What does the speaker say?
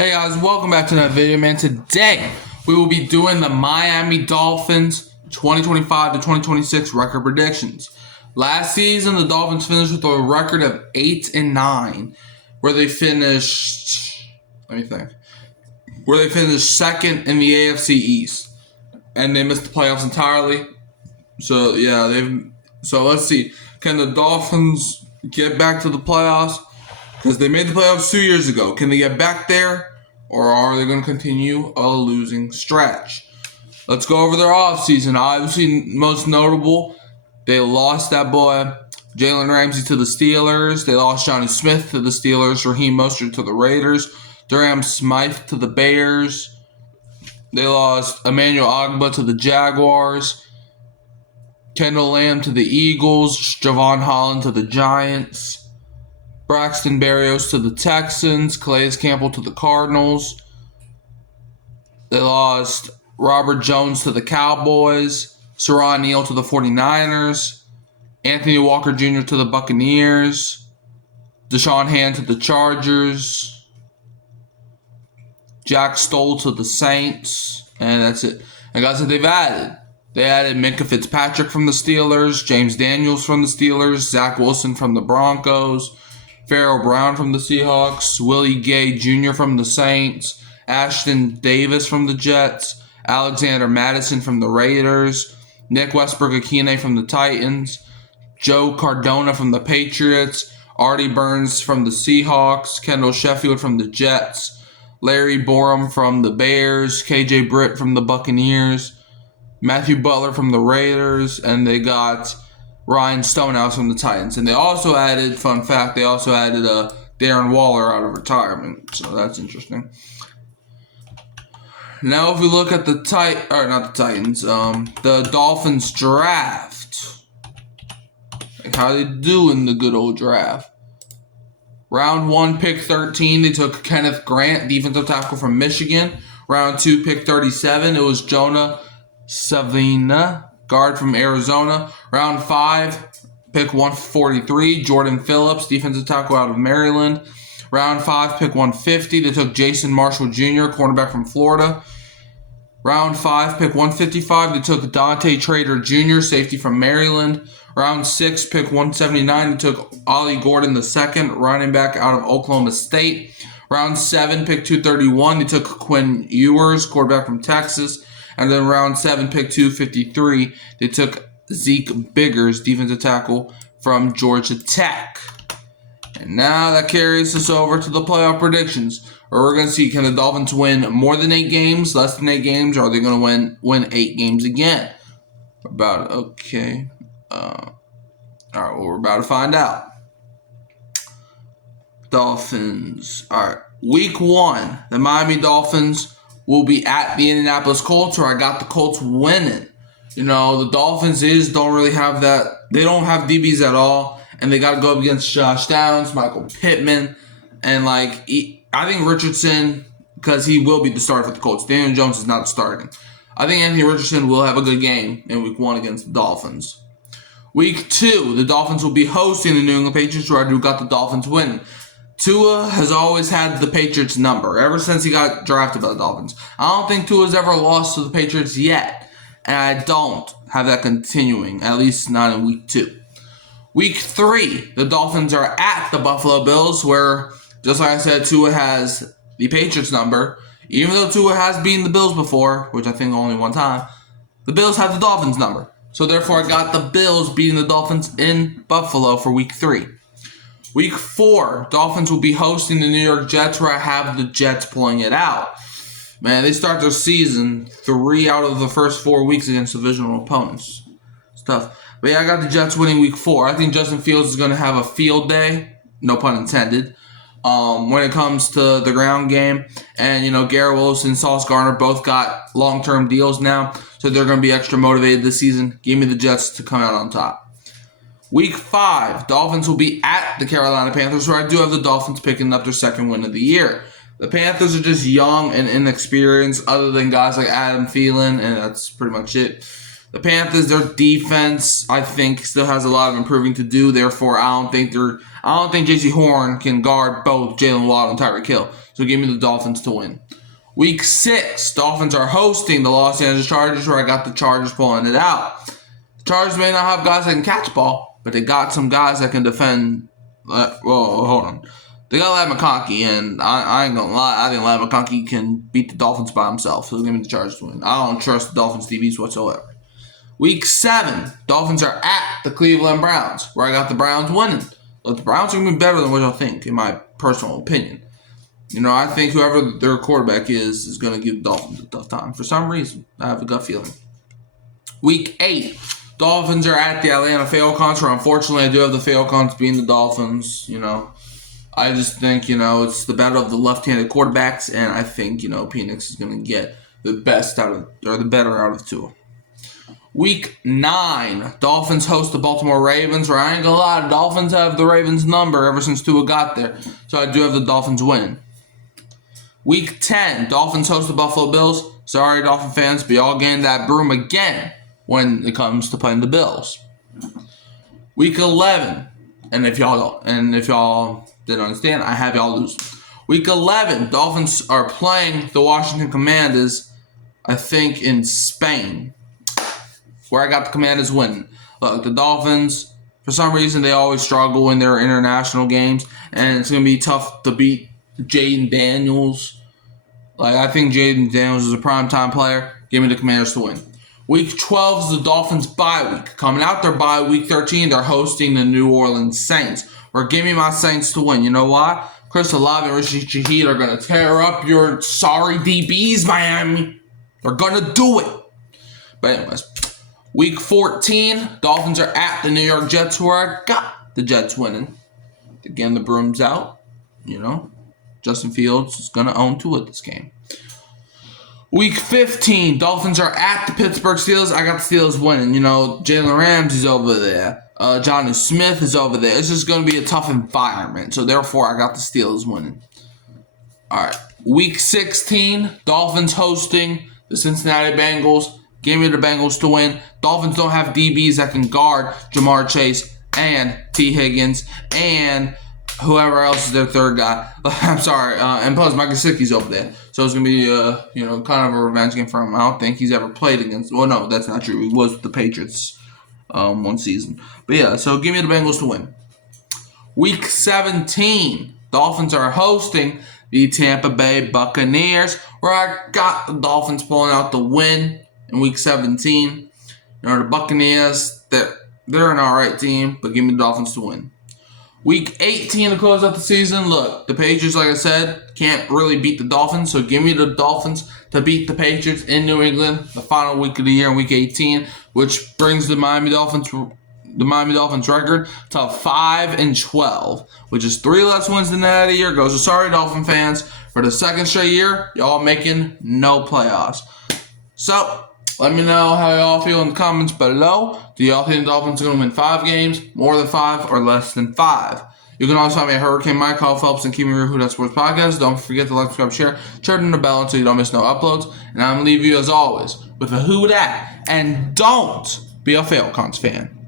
Hey guys, welcome back to another video, man. Today, we will be doing the Miami Dolphins 2025 to 2026 record predictions. Last season, the Dolphins finished with a record of 8-9, where they finished, second in the AFC East. And they missed the playoffs entirely. So, so let's see. Can the Dolphins get back to the playoffs? Because they made the playoffs 2 years ago. Can they get back there? Or are they going to continue a losing stretch? Let's go over their offseason. Obviously, most notable, they lost that boy Jalen Ramsey to the Steelers. They lost Johnny Smith to the Steelers. Raheem Mostert to the Raiders. Durham Smythe to the Bears. They lost Emmanuel Ogbah to the Jaguars. Kendall Lamb to the Eagles. Javon Holland to the Giants. Braxton Berrios to the Texans. Calais Campbell to the Cardinals. They lost Robert Jones to the Cowboys. Saran Neal to the 49ers. Anthony Walker Jr. to the Buccaneers. Deshaun Hand to the Chargers. Jack Stoll to the Saints. And that's it. And guys that they've added. They added Minkah Fitzpatrick from the Steelers. James Daniels from the Steelers. Zach Wilson from the Broncos. Pharaoh Brown from the Seahawks, Willie Gay Jr. from the Saints, Ashton Davis from the Jets, Alexander Madison from the Raiders, Nick Westbrook-Akine from the Titans, Joe Cardona from the Patriots, Artie Burns from the Seahawks, Kendall Sheffield from the Jets, Larry Borum from the Bears, KJ Britt from the Buccaneers, Matthew Butler from the Raiders, and they got Ryan Stonehouse from the Titans. And they also added, fun fact, Darren Waller out of retirement. So that's interesting. Now if we look at the the Dolphins draft. Like how they do in the good old draft. Round 1, pick 13, they took Kenneth Grant, defensive tackle from Michigan. Round 2, pick 37, it was Jonah Savina, guard from Arizona. Round 5, pick 143, Jordan Phillips, defensive tackle out of Maryland. Round 5, pick 150, they took Jason Marshall Jr., cornerback from Florida. Round 5, pick 155, they took Dante Trader Jr., safety from Maryland. Round 6, pick 179, they took Ollie Gordon II, running back out of Oklahoma State. Round 7, pick 231, they took Quinn Ewers, quarterback from Texas. And then round 7, pick 253, they took Zeke Biggers, defensive tackle from Georgia Tech. And now that carries us over to the playoff predictions. Where we're going to see, can the Dolphins win more than 8 games, less than 8 games, or are they going to win 8 games again? All right, well, we're about to find out. Dolphins. All right, week 1, the Miami Dolphins will be at the Indianapolis Colts, where I got the Colts winning. You know, the Dolphins don't really have that. They don't have DBs at all, and they got to go up against Josh Downs, Michael Pittman, and I think Richardson, because he will be the starter for the Colts. Daniel Jones is not starting. I think Anthony Richardson will have a good game in week 1 against the Dolphins. Week 2, the Dolphins will be hosting the New England Patriots, where I got the Dolphins winning. Tua has always had the Patriots number ever since he got drafted by the Dolphins. I don't think Tua's ever lost to the Patriots yet. And I don't have that continuing, at least not in week 2. Week 3, the Dolphins are at the Buffalo Bills, where, just like I said, Tua has the Patriots number. Even though Tua has beaten the Bills before, which I think only one time, the Bills have the Dolphins number. So therefore I got the Bills beating the Dolphins in Buffalo for week 3. Week 4, Dolphins will be hosting the New York Jets, where I have the Jets pulling it out. Man, they start their season 3 out of the first 4 weeks against divisional opponents. It's tough. But yeah, I got the Jets winning week 4. I think Justin Fields is going to have a field day, no pun intended, when it comes to the ground game. And, Garrett Wilson, Sauce Gardner both got long-term deals now, so they're going to be extra motivated this season. Give me the Jets to come out on top. Week 5, Dolphins will be at the Carolina Panthers, where I do have the Dolphins picking up their second win of the year. The Panthers are just young and inexperienced, other than guys like Adam Thielen, and that's pretty much it. The Panthers, their defense, I think, still has a lot of improving to do. Therefore, I don't think J.C. Horn can guard both Jalen Waddle and Tyreek Hill. So So give me the Dolphins to win. Week 6, Dolphins are hosting the Los Angeles Chargers, where I got the Chargers pulling it out. The Chargers may not have guys that can catch ball, but they got some guys that can defend. Hold on. They got Ladd McConkey, and I ain't gonna lie, I think Ladd McConkey can beat the Dolphins by himself. So give me the Chargers to win. I don't trust the Dolphins DBs whatsoever. Week 7, Dolphins are at the Cleveland Browns, where I got the Browns winning. Look, the Browns are going to be better than what y'all think, in my personal opinion. I think whoever their quarterback is going to give the Dolphins a tough time. For some reason, I have a gut feeling. Week 8, Dolphins are at the Atlanta Falcons, where unfortunately I do have the Falcons being the Dolphins. I just think, it's the battle of the left-handed quarterbacks, and I think, Penix is going to get the better out of Tua. Week 9, Dolphins host the Baltimore Ravens, where I ain't gonna lie, the Dolphins have the Ravens' number ever since Tua got there. So I do have the Dolphins winning. Week 10, Dolphins host the Buffalo Bills. Sorry, Dolphin fans, but y'all getting that broom again when it comes to playing the Bills. Week 11, and if y'all didn't understand, I have y'all losing. Week 11, Dolphins are playing the Washington Commanders, I think in Spain, where I got the Commanders winning. Look, the Dolphins, for some reason, they always struggle in their international games, and it's going to be tough to beat Jaden Daniels. I think Jaden Daniels is a primetime player. Give me the Commanders to win. Week 12 is the Dolphins' bye week. Coming out their bye, week 13, they're hosting the New Orleans Saints. Or give me my Saints to win. You know why? Chris Olave and Rashid Shaheed are going to tear up your sorry DBs, Miami. They're going to do it. But anyways, Week 14, Dolphins are at the New York Jets, where I got the Jets winning. Again, the broom's out. Justin Fields is going to own Tua this game. Week 15, Dolphins are at the Pittsburgh Steelers. I got the Steelers winning. Jalen Ramsey's over there. Johnny Smith is over there. It's just going to be a tough environment. So, therefore, I got the Steelers winning. All right. Week 16, Dolphins hosting the Cincinnati Bengals. Give me the Bengals to win. Dolphins don't have DBs that can guard Jamar Chase and T. Higgins and whoever else is their third guy. I'm sorry. And plus, Mike Gesicki's over there. So it's going to be, kind of a revenge game for him. I don't think he's ever played against. Well, no, that's not true. He was with the Patriots one season. But yeah, so give me the Bengals to win. Week 17, Dolphins are hosting the Tampa Bay Buccaneers, where I got the Dolphins pulling out the win. In Week 17, the Buccaneers, they're an alright team, but give me the Dolphins to win. Week 18 to close out the season, look, the Patriots, like I said, can't really beat the Dolphins, so give me the Dolphins to beat the Patriots in New England, the final week of the year in Week 18, which brings the Miami Dolphins record to 5-12, which is 3 less wins than that a year ago. So sorry, Dolphin fans, for the second straight year, y'all making no playoffs. So, let me know how y'all feel in the comments below. Do y'all think the Dolphins are going to win 5 games, more than 5, or less than 5? You can also find me at Hurricane Mike, Kyle Phelps, and keep me real Who Dat Sports Podcast. Don't forget to like, subscribe, share, turn the bell until you don't miss no uploads. And I'm going to leave you, as always, with a Who Dat. And don't be a Falcons fan.